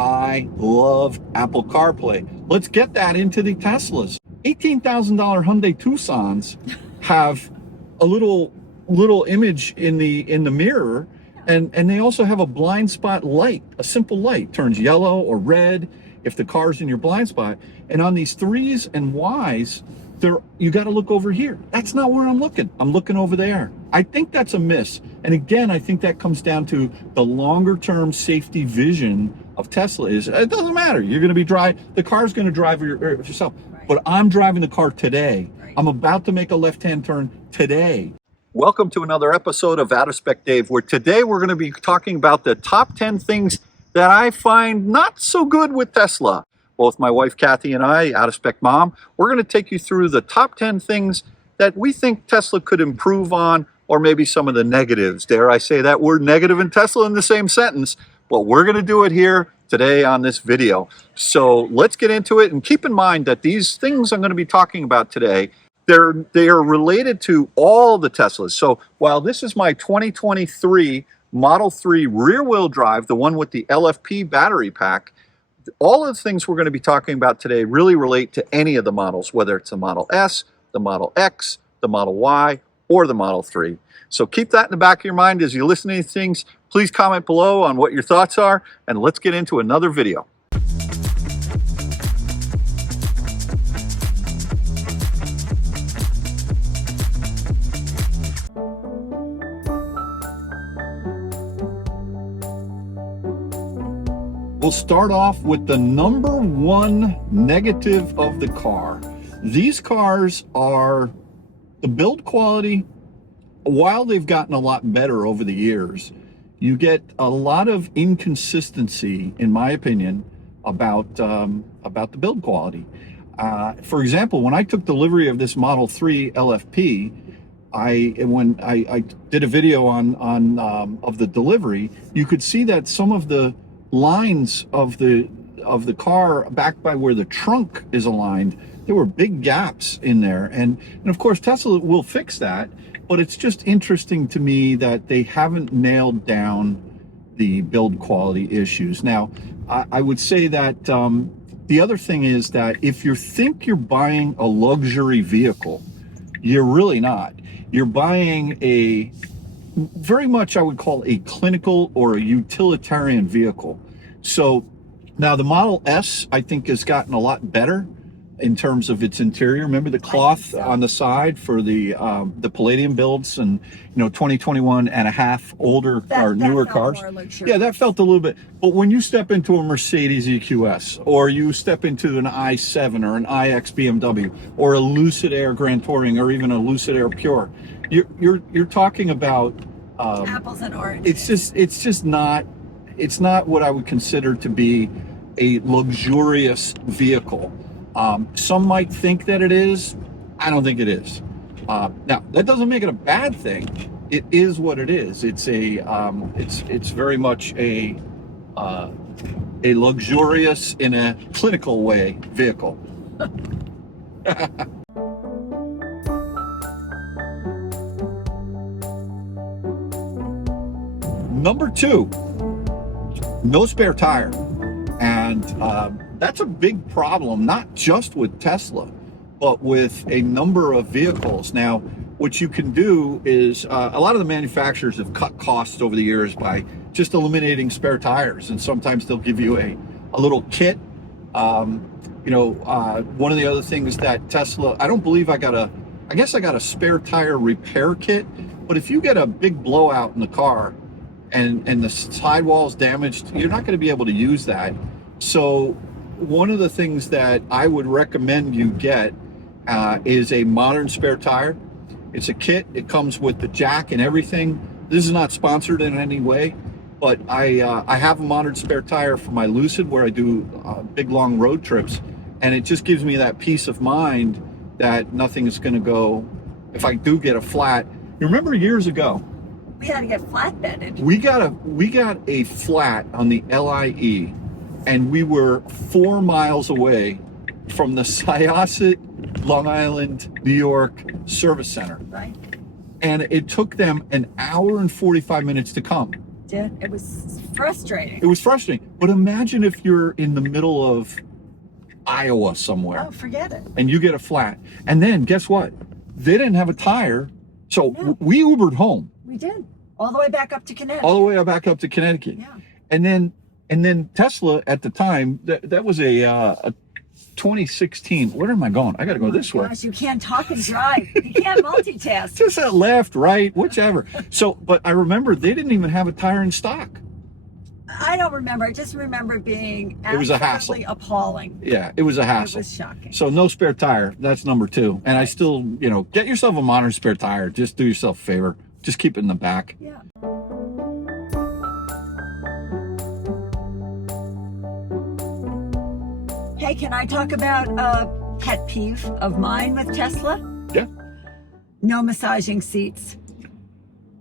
I love Apple CarPlay. Let's get that into the Teslas. $18,000 Hyundai Tucsons have a little image in the mirror, and they also have a blind spot light. A simple light turns yellow or red if the car's in your blind spot. And on these 3s and Ys, you got to look over here. That's not where I'm looking. I'm looking over there. I think that's a miss. And again, I think that comes down to the longer term safety vision of Tesla. Is it doesn't matter. You're going to be the car's going to drive yourself. Right. But I'm driving the car today. Right. I'm about to make a left-hand turn today. Welcome to another episode of Out of Spec Dave, where today we're going to be talking about the top 10 things that I find not so good with Tesla. Both my wife Kathy and I, Out of Spec Mom, we're going to take you through the top 10 things that we think Tesla could improve on, or maybe some of the negatives. Dare I say that word negative and Tesla in the same sentence? But we're going to do it here today on this video. So let's get into it, and keep in mind that these things I'm going to be talking about today, they are related to all the Teslas. So while this is my 2023 Model 3 rear-wheel drive, the one with the LFP battery pack, all of the things we're going to be talking about today really relate to any of the models, whether it's the Model S, the Model X, the Model Y, or the Model 3. So keep that in the back of your mind as you listen to these things. Please comment below on what your thoughts are, and let's get into another video. We'll start off with the number one negative of the car. These cars are, the build quality, while they've gotten a lot better over the years, you get a lot of inconsistency, in my opinion, about the build quality. For example, when I took delivery of this Model 3 LFP, when I did a video of the delivery, you could see that some of the lines of the car back by where the trunk is aligned, there were big gaps in there, and of course Tesla will fix that, but it's just interesting to me that they haven't nailed down the build quality issues. Now, I would say that the other thing is that if you think you're buying a luxury vehicle, you're really not. You're buying a very much, I would call, a clinical or a utilitarian vehicle. So now the Model S, I think, has gotten a lot better in terms of its interior. Remember the cloth on the side for the Palladium builds, and 2021 and a half older or newer cars. Yeah, that felt a little bit. But when you step into a Mercedes EQS, or you step into an i7 or an iX BMW, or a Lucid Air Grand Touring, or even a Lucid Air Pure, you're talking about apples and oranges. It's not what I would consider to be a luxurious vehicle. Some might think that it is. I don't think it is. Now, that doesn't make it a bad thing. It is what it is. It's it's very much a luxurious, in a clinical way, vehicle. Number two, no spare tire. And that's a big problem, not just with Tesla, but with a number of vehicles. Now, what you can do is, a lot of the manufacturers have cut costs over the years by just eliminating spare tires. And sometimes they'll give you a little kit. One of the other things that Tesla, I don't believe I guess I got a spare tire repair kit. But if you get a big blowout in the car, and the sidewall's damaged, you're not going to be able to use that. So one of the things that I would recommend you get is a modern spare tire. It's a kit. It comes with the jack and everything. This is not sponsored in any way, but I have a modern spare tire for my Lucid, where I do big long road trips, and it just gives me that peace of mind that nothing is going to go, if I do get a flat. You remember years ago, we had to get flatbedded. We got a flat on the LIE, and we were 4 miles away from the Syosset, Long Island, New York Service Center. Right. And it took them an hour and 45 minutes to come. did. It was frustrating. It was frustrating. But imagine if you're in the middle of Iowa somewhere. Oh, forget it. And you get a flat. And then guess what? They didn't have a tire. So No. we Ubered home. We did. All the way back up to Connecticut. All the way back up to Connecticut. Yeah. And then Tesla at the time, that was a 2016. Where am I going? I got to go this way. Gosh, you can't talk and drive. You can't multitask. Just that left, right, whichever. So, but I remember they didn't even have a tire in stock. I don't remember. I just remember it being It was a hassle. absolutely appalling. Yeah, it was a hassle. It was shocking. So no spare tire. That's number 2. And I still, get yourself a modern spare tire. Just do yourself a favor. Just keep it in the back. Yeah. Hey, can I talk about a pet peeve of mine with Tesla? Yeah. No massaging seats.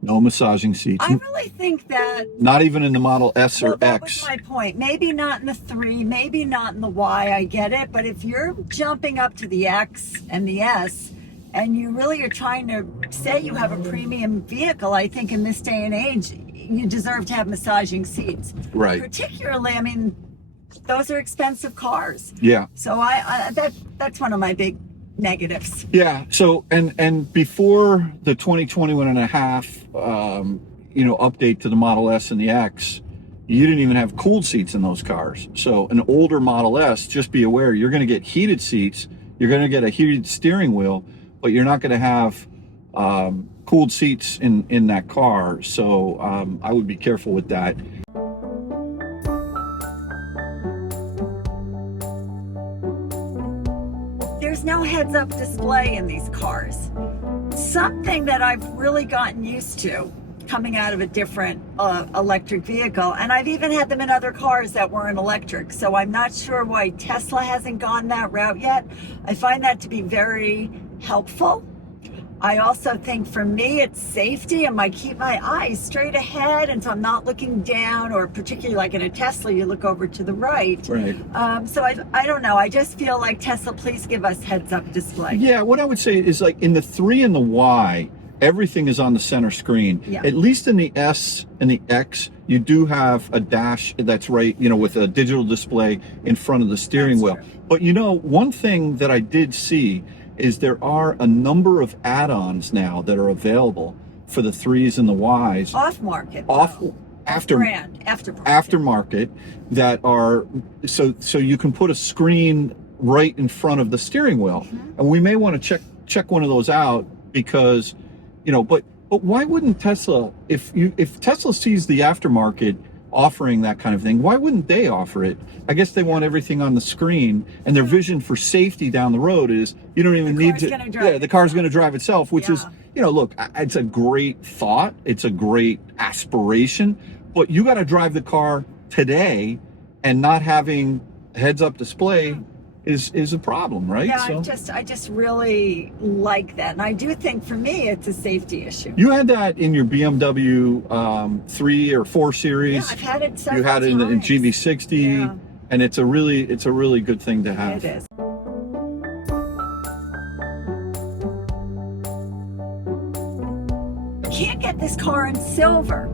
No massaging seats. I really think that Not even in the Model S or that X. was my point. Maybe not in the 3, maybe not in the Y, I get it. But if you're jumping up to the X and the S, and you really are trying to say you have a premium vehicle, I think in this day and age, you deserve to have massaging seats. Right. Particularly, I mean, those are expensive cars. Yeah. So that's one of my big negatives. Yeah. So, and before the 2021 and a half, update to the Model S and the X, you didn't even have cooled seats in those cars. So an older Model S, just be aware, you're going to get heated seats. You're going to get a heated steering wheel, but you're not going to have cooled seats in that car. So I would be careful with that. There's no heads-up display in these cars. Something that I've really gotten used to coming out of a different electric vehicle, and I've even had them in other cars that weren't electric, so I'm not sure why Tesla hasn't gone that route yet. I find that to be very helpful. I also think for me it's safety. I might keep my eyes straight ahead, and so I'm not looking down, or particularly like in a Tesla, you look over to the right. Right. So I don't know. I just feel like Tesla, please give us heads-up display. Yeah, what I would say is like in the 3 and the Y, everything is on the center screen. Yeah. At least in the S and the X, you do have a dash that's right, with a digital display in front of the steering wheel. True. But one thing that I did see is there are a number of add-ons now that are available for the 3s and the Ys. Off-market. Aftermarket that are so you can put a screen right in front of the steering wheel. Mm-hmm. And we may want to check one of those out because but why wouldn't Tesla, if Tesla sees the aftermarket offering that kind of thing, why wouldn't they offer it? I guess they want everything on the screen, and their vision for safety down the road is you don't even need to. The car's going to drive itself, which is, look, it's a great thought, it's a great aspiration, but you got to drive the car today, and not having a heads-up display is a problem, right? Yeah, I just really like that, and I do think for me it's a safety issue. You had that in your BMW 3 or 4 series. Yeah, I've had it several You had it in the times. GV60, and it's a really good thing to have. It is. Can't get this car in silver,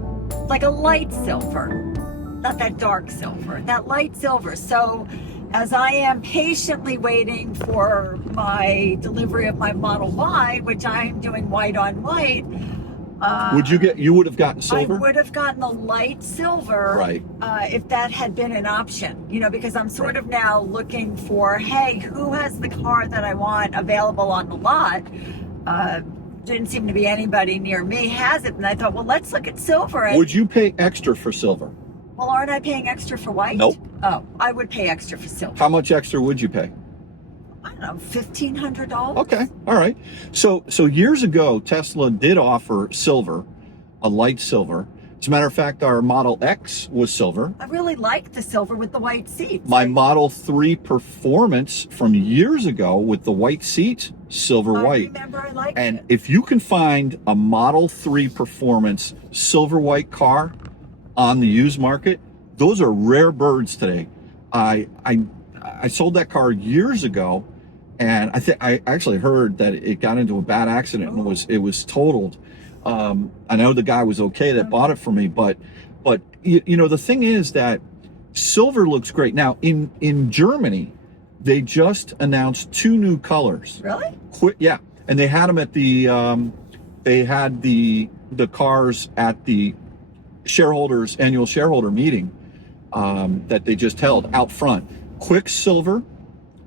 like a light silver, not that dark silver, that light silver. So as I am patiently waiting for my delivery of my Model Y, which I'm doing white on white, you would have gotten silver? I would have gotten the light silver, right? If that had been an option, because I'm sort of now looking for, hey, who has the car that I want available on the lot? Didn't seem to be anybody near me has it, and I thought, well, let's look at silver. Would you pay extra for silver? Well, aren't I paying extra for white? Nope. Oh, I would pay extra for silver. How much extra would you pay? I don't know, $1,500. Okay, all right. So years ago, Tesla did offer silver, a light silver. As a matter of fact, our Model X was silver. I really like the silver with the white seats. My Model 3 Performance from years ago with the white seats, silver white. I remember I liked And it. if you can find a Model 3 Performance silver white car on the used market, those are rare birds today. I sold that car years ago, and I actually heard that it got into a bad accident and it was totaled. I know the guy was okay that bought it for me, but But you know, the thing is that silver looks great. Now in Germany, they just announced 2 new colors. Really? Yeah, and they had them at the they had the cars at the annual shareholder meeting that they just held out front. Quicksilver.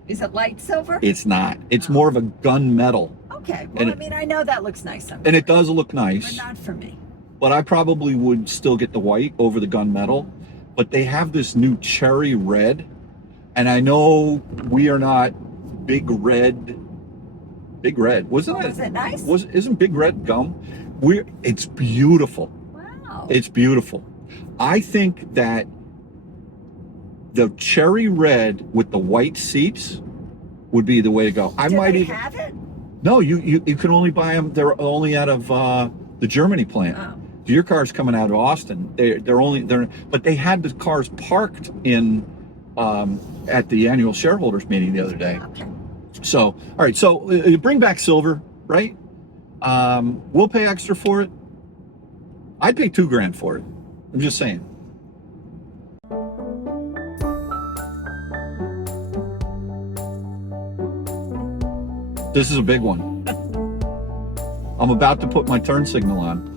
Is it light silver? It's not. It's more of a gunmetal. Okay. Well, I mean, I know that looks nice. And it does look nice. But not for me. But I probably would still get the white over the gunmetal. But they have this new cherry red. And I know we are not big red. Wasn't it? Was it nice? Isn't big red gum? It's beautiful. Wow. It's beautiful. I think that the cherry red with the white seats would be the way to go. I might even have it. No, you can only buy them. They're only out of the Germany plant. Oh. Your car's coming out of Austin. But they had the cars parked in at the annual shareholders meeting the other day. Okay. So, all right. So you bring back silver, right? We'll pay extra for it. I'd pay $2,000 for it. I'm just saying. This is a big one. I'm about to put my turn signal on.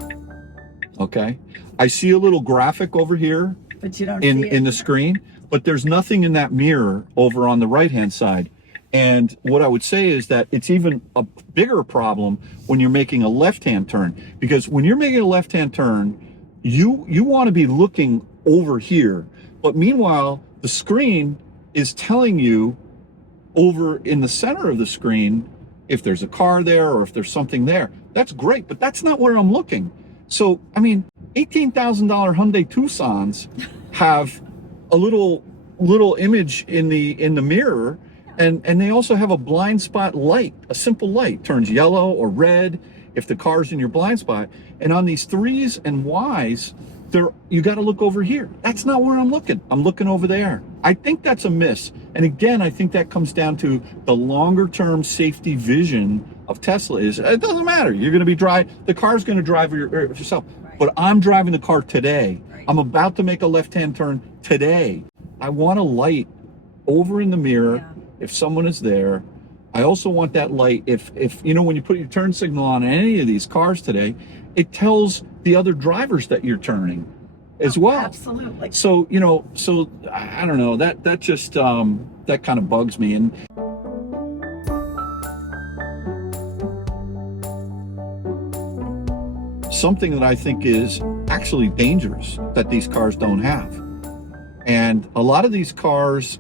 Okay. I see a little graphic over here But you don't see it. in the screen, but there's nothing in that mirror over on the right-hand side. And what I would say is that it's even a bigger problem when you're making a left-hand turn, because when you're making a left-hand turn, you want to be looking over here. But meanwhile, the screen is telling you over in the center of the screen if there's a car there or if there's something there. That's great, but that's not where I'm looking. So, I mean, $18,000 Hyundai Tucsons have a little image in the mirror, and they also have a blind spot light, a simple light, turns yellow or red if the car's in your blind spot. And on these 3s and Ys, you got to look over here. That's not where I'm looking. I'm looking over there. I think that's a miss. And again, I think that comes down to the longer term safety vision of Tesla. Is it doesn't matter. You're going to be the car's going to drive yourself. Right. But I'm driving the car today. Right. I'm about to make a left-hand turn today. I want a light over in the mirror if someone is there. I also want that light if you know, when you put your turn signal on any of these cars today, it tells the other drivers that you're turning as well. Absolutely. So, you know, I don't know, that just that kind of bugs me. And something that I think is actually dangerous that these cars don't have. And a lot of these cars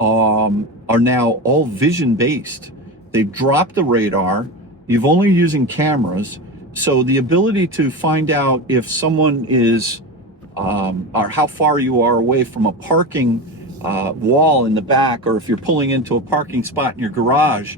are now all vision based. They've dropped the radar. You've only using cameras. So the ability to find out if someone is, or how far you are away from a parking wall in the back, or if you're pulling into a parking spot in your garage,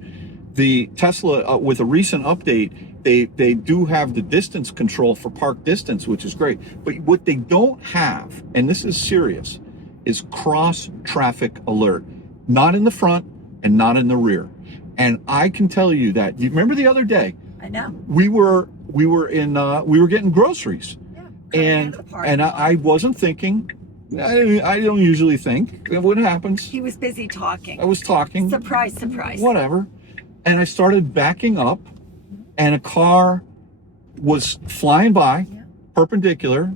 the Tesla, with a recent update, they do have the distance control for park distance, which is great. But what they don't have, and this is serious, is cross traffic alert. Not in the front and not in the rear. And I can tell you that, you remember the other day, I know. we were getting groceries. Yeah. And I wasn't thinking. I don't usually think. What happens? He was busy talking. I was talking. Surprise, surprise. Whatever. And I started backing up, and a car was flying by, perpendicular,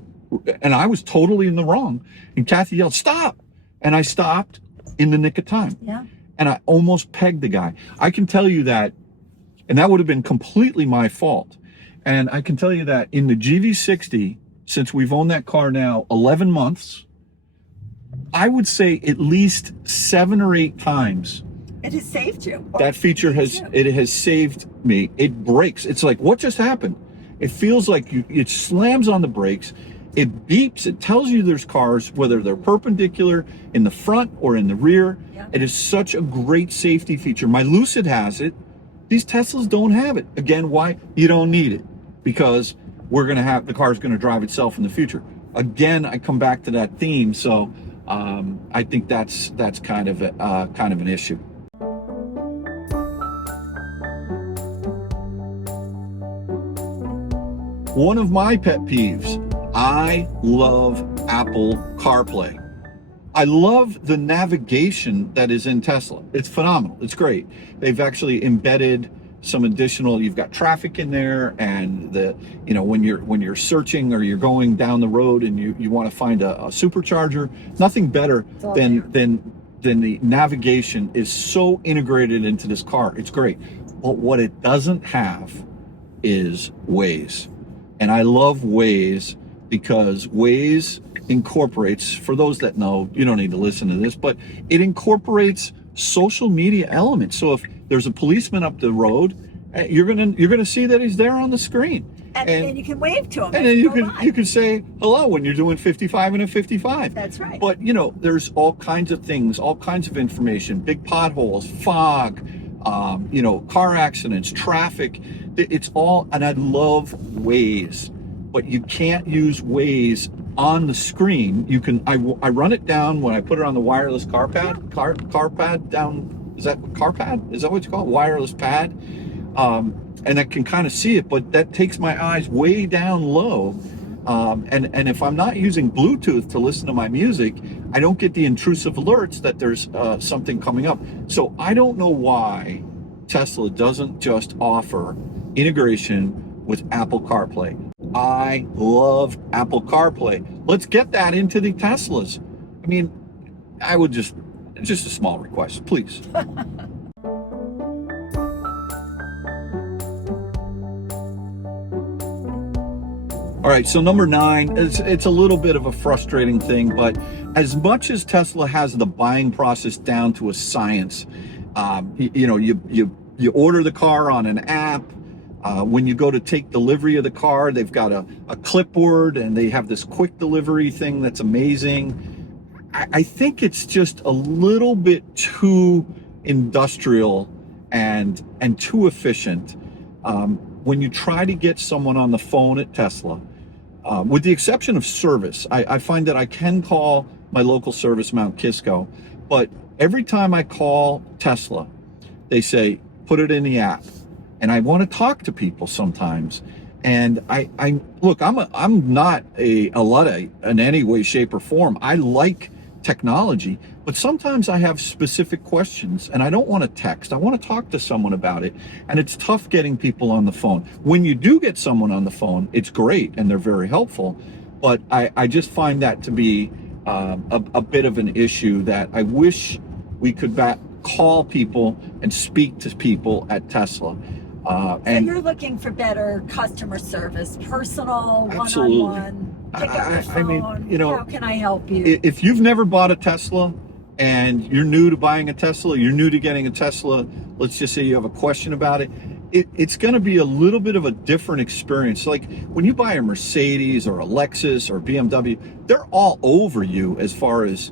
and I was totally in the wrong. And Kathy yelled, "Stop!" And I stopped in the nick of time. Yeah. And I almost pegged the guy. I can tell you that, and that would have been completely my fault. And I can tell you that in the GV60, since we've owned that car now 11 months, I would say at least 7 or 8 times It has saved you. that feature has saved me. It brakes. It's like, what just happened? It feels like it slams on the brakes. It beeps. It tells you there's cars, whether they're perpendicular in the front or in the rear. Yeah. It is such a great safety feature. My Lucid has it. These Teslas don't have it. Again, why? You don't need it, because the car's going to drive itself in the future. Again, I come back to that theme. So I think that's kind of an issue. One of my pet peeves, I love Apple CarPlay. I love the navigation that is in Tesla. It's phenomenal. It's great. They've actually embedded some additional, you've got traffic in there, and when you're searching or you're going down the road and you want to find a supercharger, nothing better than the navigation is so integrated into this car. It's great. But what it doesn't have is Waze. And I love Waze because Waze incorporates, for those that know, you don't need to listen to this, but it incorporates social media elements. So if there's a policeman up the road, you're gonna see that he's there on the screen. And you can wave to him. And then you can say hello when you're doing 55 and a 55. That's right. But there's all kinds of things, all kinds of information, big potholes, fog, car accidents, traffic. It's all, and I love Waze, but you can't use Waze on the screen. You can, I run it down when I put it on the wireless car pad down. Is that CarPad? Is that what you call it? Wireless pad. And I can kind of see it, but that takes my eyes way down low. And if I'm not using Bluetooth to listen to my music, I don't get the intrusive alerts that there's something coming up. So I don't know why Tesla doesn't just offer integration with Apple CarPlay. I love Apple CarPlay. Let's get that into the Teslas. I mean, I would just a small request, please. All right, so number 9, it's a little bit of a frustrating thing, but as much as Tesla has the buying process down to a science, you order the car on an app. When you go to take delivery of the car, they've got a clipboard and they have this quick delivery thing that's amazing. I think it's just a little bit too industrial and too efficient. When you try to get someone on the phone at Tesla, with the exception of service, I find that I can call my local service, Mount Kisco, but every time I call Tesla, they say, put it in the app. And I want to talk to people sometimes. And I look, I'm not a Luddite in any way, shape, or form. I like technology, but sometimes I have specific questions and I don't want to text. I want to talk to someone about it. And it's tough getting people on the phone. When you do get someone on the phone, it's great and they're very helpful. But I just find that to be a bit of an issue that I wish we could call people and speak to people at Tesla. So you're looking for better customer service, personal, absolutely. one-on-one, pick up the phone. I mean, how can I help you? If you've never bought a Tesla and you're new to buying a Tesla, you're new to getting a Tesla, let's just say you have a question about it, it's going to be a little bit of a different experience. Like when you buy a Mercedes or a Lexus or BMW, they're all over you as far as,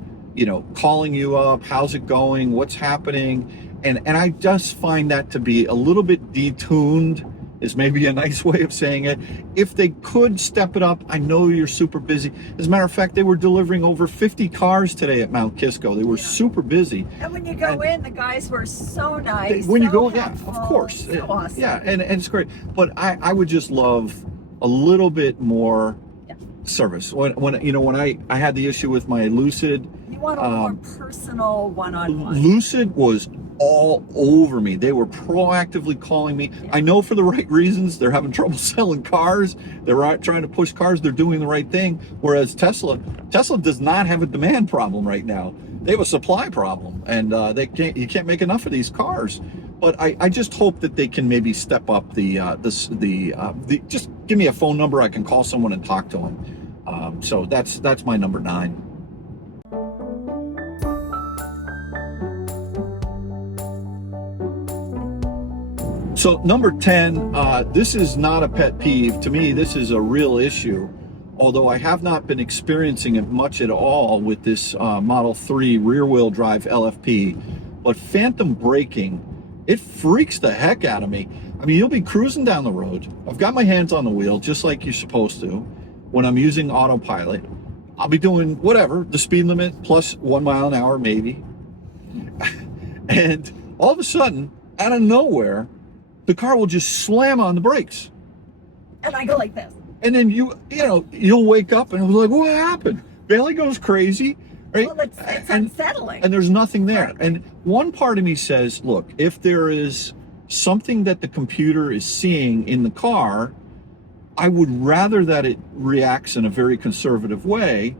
calling you up, how's it going, what's happening. And I just find that to be a little bit detuned, is maybe a nice way of saying it. If they could step it up, I know you're super busy. As a matter of fact, they were delivering over 50 cars today at Mount Kisco. They were super busy. And when you go in, the guys were so nice. When you go, helpful, yeah, of course. So awesome. Yeah, and it's great. But I would just love a little bit more service. When I had the issue with my Lucid. You want a more personal one-on-one. Lucid was all over me. They were proactively calling me. I know for the right reasons. They're having trouble selling cars. They're trying to push cars. They're doing the right thing. Whereas Tesla does not have a demand problem right now. They have a supply problem, and you can't make enough of these cars. But I just hope that they can maybe step up just give me a phone number. I can call someone and talk to them. So that's my number 9. So number 10, this is not a pet peeve. To me, this is a real issue, although I have not been experiencing it much at all with this Model 3 rear-wheel drive LFP, but phantom braking, it freaks the heck out of me. I mean, you'll be cruising down the road. I've got my hands on the wheel, just like you're supposed to. When I'm using autopilot, I'll be doing whatever, the speed limit plus 1 mile an hour, maybe. And all of a sudden, out of nowhere, the car will just slam on the brakes. And I go like this. And then you'll wake up and it was like, what happened? Bailey goes crazy, right? Well, it's unsettling. And there's nothing there. Right. And one part of me says, look, if there is something that the computer is seeing in the car, I would rather that it reacts in a very conservative way.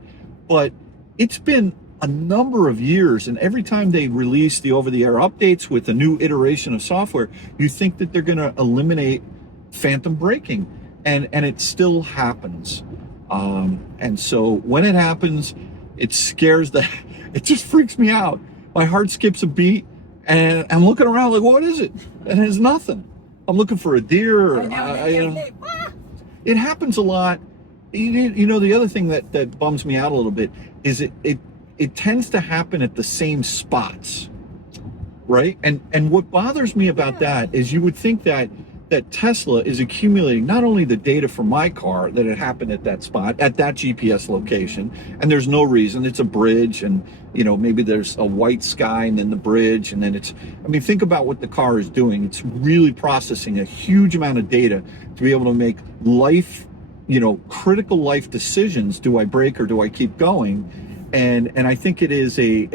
But it's been a number of years, and every time they release the over-the-air updates with a new iteration of software, you think that they're going to eliminate phantom braking, and it still happens. And so when it happens, it scares it just freaks me out. My heart skips a beat, and I'm looking around like, what is it? And it's nothing. I'm looking for a deer. It happens a lot. The other thing that bums me out a little bit is it tends to happen at the same spots, right? And what bothers me about that is you would think that Tesla is accumulating not only the data from my car that it happened at that spot, at that GPS location, and there's no reason, it's a bridge, and maybe there's a white sky and then the bridge, and then think about what the car is doing. It's really processing a huge amount of data to be able to make critical life decisions. Do I brake or do I keep going? And I think it is a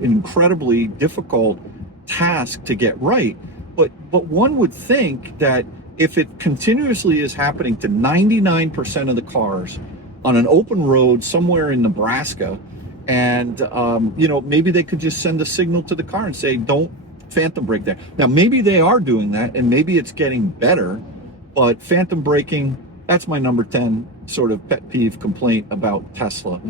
incredibly difficult task to get right. But one would think that if it continuously is happening to 99% of the cars on an open road somewhere in Nebraska, and maybe they could just send a signal to the car and say, don't phantom brake there. Now maybe they are doing that, and maybe it's getting better, but phantom braking, that's my number 10 sort of pet peeve complaint about Tesla.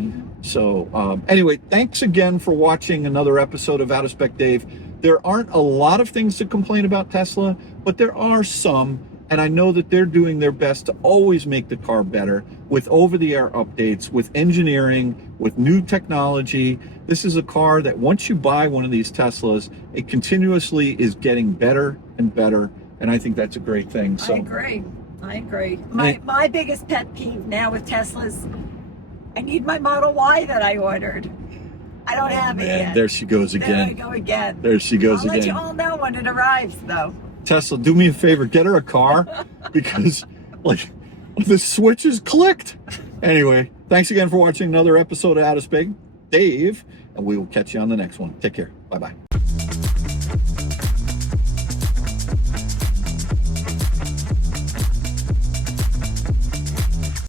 So anyway, thanks again for watching another episode of Out of Spec Dave. There aren't a lot of things to complain about Tesla, but there are some, and I know that they're doing their best to always make the car better with over-the-air updates, with engineering, with new technology. This is a car that once you buy one of these Teslas, it continuously is getting better and better, and I think that's a great thing. So I agree. My biggest pet peeve now with Teslas, I need my Model Y that I ordered. I don't have it yet. There she goes again. There I go again. There she goes I'll again. let you all know when it arrives, though. Tesla, do me a favor, get her a car, because like the switch is clicked. Anyway, thanks again for watching another episode of Out of Spec Dave, and we will catch you on the next one. Take care. Bye-bye.